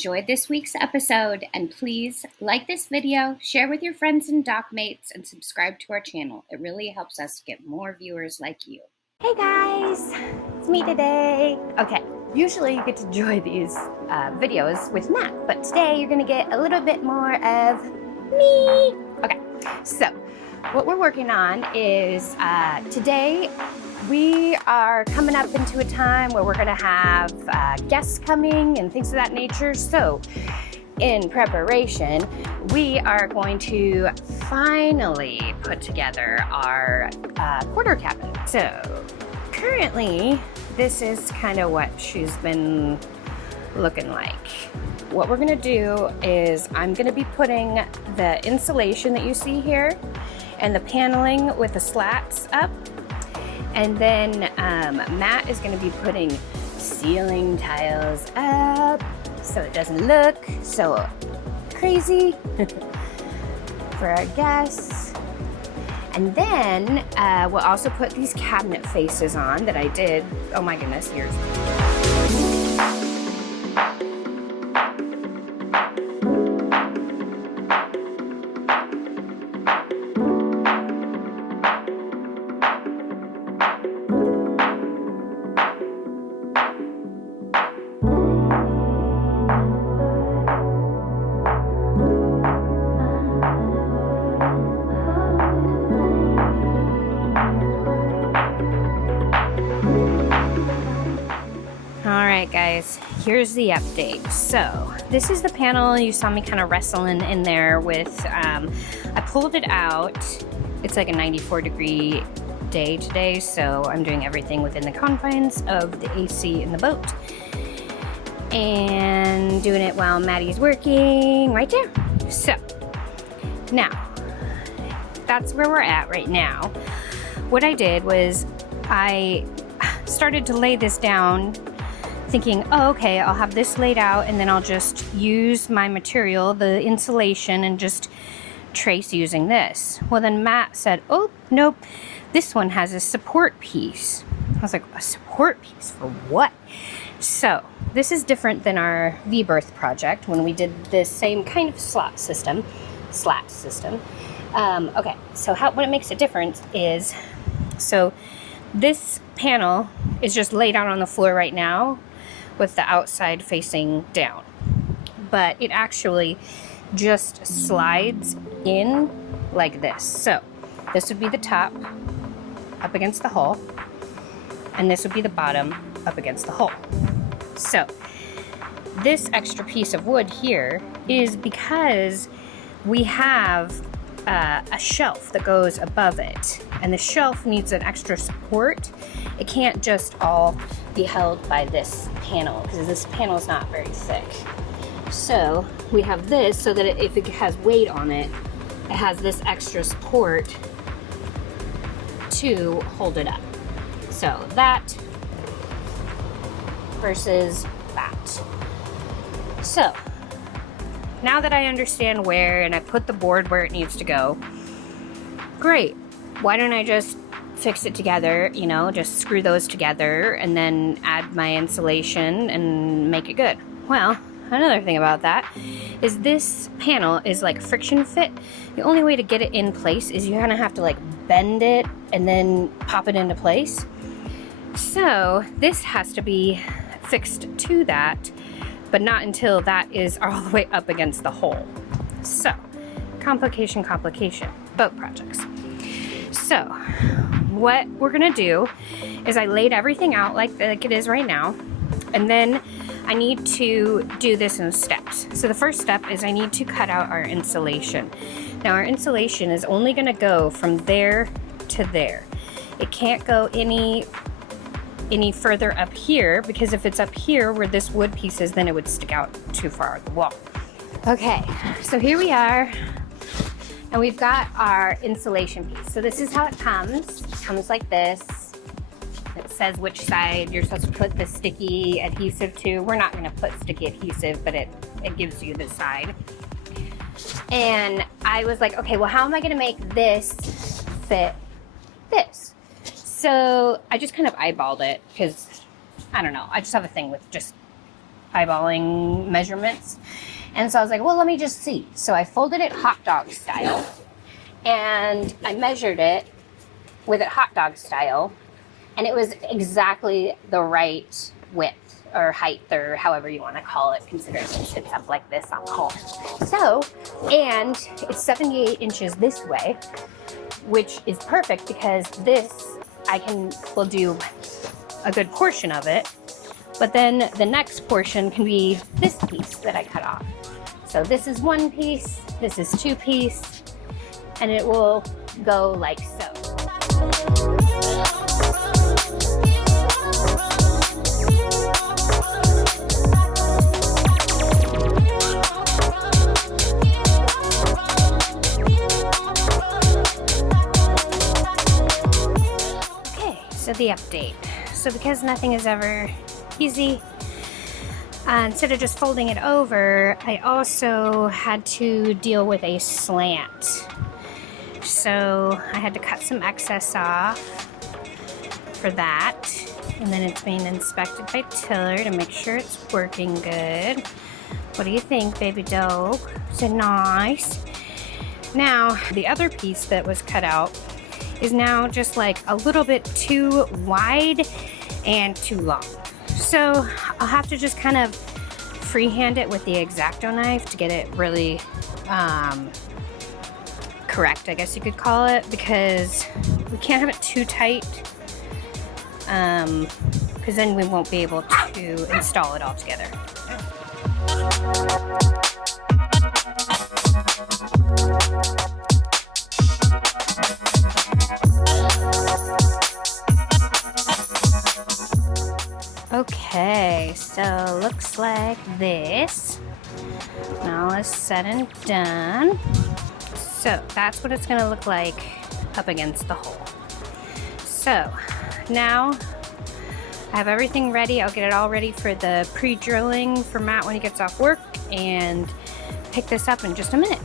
enjoyed this week's episode, and please like this video, share with your friends and dock mates, and subscribe to our channel. It really helps us get more viewers like you. Hey guys, it's me today. Okay, usually you get to enjoy these videos with Matt, but today you're gonna get a little bit more of me. Okay, so what we're working on is today we are coming up into a time where we're gonna have guests coming and things of that nature. So in preparation, we are going to finally put together our quarter cabin. So currently, this is kind of what she's been looking like. What we're gonna do is I'm gonna be putting the insulation that you see here and the paneling with the slats up. And then Matt is gonna be putting ceiling tiles up so it doesn't look so crazy for our guests. And then we'll also put these cabinet faces on that I did, oh my goodness, years ago. Alright guys, here's the update. So this is the panel you saw me kind of wrestling in there with. I pulled it out. It's like a 94-degree day today, so I'm doing everything within the confines of the AC in the boat. And doing it while Maddie's working right there. So now, that's where we're at right now. What I did was I started to lay this down thinking, oh, okay, I'll have this laid out and then I'll just use my material, the insulation, and just trace using this. Well, then Matt said, oh, nope, this one has a support piece. I was like, a support piece for what? So this is different than our berth project when we did the same kind of slat system. Okay, so what it makes a difference is, so this panel is just laid out on the floor right now with the outside facing down, but it actually just slides in like this. So this would be the top up against the hull, and this would be the bottom up against the hull. So this extra piece of wood here is because we have a shelf that goes above it, and the shelf needs an extra support. It can't just all be held by this panel because this panel is not very thick. So we have this so that if it has weight on it, it has this extra support to hold it up. So that versus that. So now that I understand where and I put the board where it needs to go, great. Why don't I just fix it together, you know, just screw those together and then add my insulation and make it good. Well, another thing about that is this panel is like friction fit. The only way to get it in place is you're gonna have to like bend it and then pop it into place. So this has to be fixed to that, but not until that is all the way up against the hole. So, complication, boat projects. So, what we're gonna do is I laid everything out like it is right now, and then I need to do this in steps. So the first step is I need to cut out our insulation. Now our insulation is only gonna go from there to there. It can't go any further up here, because if it's up here where this wood piece is, then it would stick out too far at the wall. Okay, so here we are, and we've got our insulation piece. So this is how it comes. It comes like this. It says which side you're supposed to put the sticky adhesive to. We're not gonna put sticky adhesive, but it gives you the side. And I was like, okay, well, how am I gonna make this fit this? So I just kind of eyeballed it because, I don't know, I just have a thing with just eyeballing measurements. And so I was like, well, let me just see. So I folded it hot dog style, and I measured it with it hot dog style, and it was exactly the right width or height, or however you want to call it, considering it sits up like this on home. So, and it's 78 inches this way, which is perfect because this will do a good portion of it, but then the next portion can be this piece that I cut off. So this is one piece, this is two piece, and it will go like so. So the update. So because nothing is ever easy, instead of just folding it over, I also had to deal with a slant. So I had to cut some excess off for that. And then it's being inspected by Tiller to make sure it's working good. What do you think, baby dog? Is it nice? Now, the other piece that was cut out is now just like a little bit too wide and too long. So I'll have to just kind of freehand it with the X-Acto knife to get it really correct, I guess you could call it, because we can't have it too tight, because then we won't be able to install it all together. Okay, so looks like this. Now all is said and done. So that's what it's gonna look like up against the hole. So now I have everything ready. I'll get it all ready for the pre-drilling for Matt when he gets off work, and pick this up in just a minute.